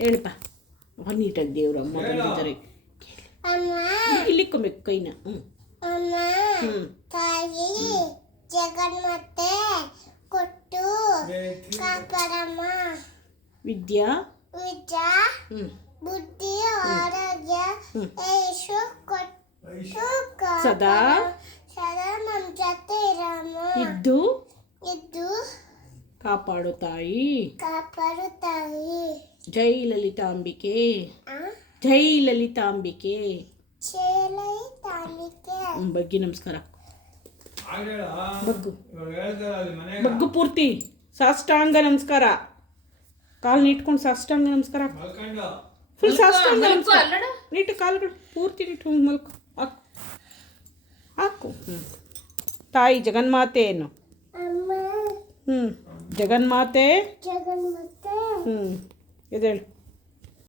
ಹೇಳಪ್ಪ. ಅವ ನೀಟಾಗಿ ದೇವ್ರ ಅಮ್ಮ ಬಂದಿದ್ದಾರೆ. ಅಮ್ಮ. ಇಲ್ಲಿಕ್ಕೊಬೇಕು ಕೈನ. ಹ್ಞೂ ಅಮ್ಮ. ಹ್ಞೂ ತಾಯಿ ಜಗನ್ಮಾತೆ ಕೊಟ್ಟು ಕಾಪಾಡಮ್ಮ. ವಿದ್ಯಾ. ವಿದ್ಯಾ. ಬುದ್ಧಿ ಆರೋಗ್ಯ ಏಶು ಕೊಟ್ಟು ಸದಾ. ಸದಾ ನಮ್ಮ ಜೊತೆ ಇರಮ್ಮ. ಇದ್ದು. ಇದ್ದು. ಕಾಪಾಡು ತಾಯಿ. ಕಾಪಾಡು ತಾಯಿ. ಜೈ ಲಲಿತಾಂಬಿಕೆ. ಜೈ ಲಲಿತಾಂಬಿಕೆ. ಬಗ್ಗಿ ನಮಸ್ಕಾರ. ಬಗ್ಗು. ಇವಾಗ ಹೇಳ್ತಾರೆ ಅಲ್ಲಿ ಮನೆಗೆ ಬಗ್ಗು ಪೂರ್ತಿ. ಸಾಷ್ಟಾಂಗ ನಮಸ್ಕಾರ. ಕಾಲು ನೀಟ್ಕೊಂಡು ಸಾಷ್ಟಾಂಗ ನಮಸ್ಕಾರ ಫುಲ್ ಸಾಷ್ಟಾಂಗ ನಮಸ್ಕಾರ. ನೀಟು ಕಾಲುಗಳು ಪೂರ್ತಿ ನೀಟು ಹಂಗೆ ಮಲ್ಕು. ಹಾಕು. ಹಾಕು. ಹ್ಞೂ ತಾಯಿ ಜಗನ್ಮಾತೆಯನ್ನು. ಅಮ್ಮ. ಹ್ಞೂ ಜಗನ್ಮಾತೆ? ಹ್ಞೂ ಎದೇಳು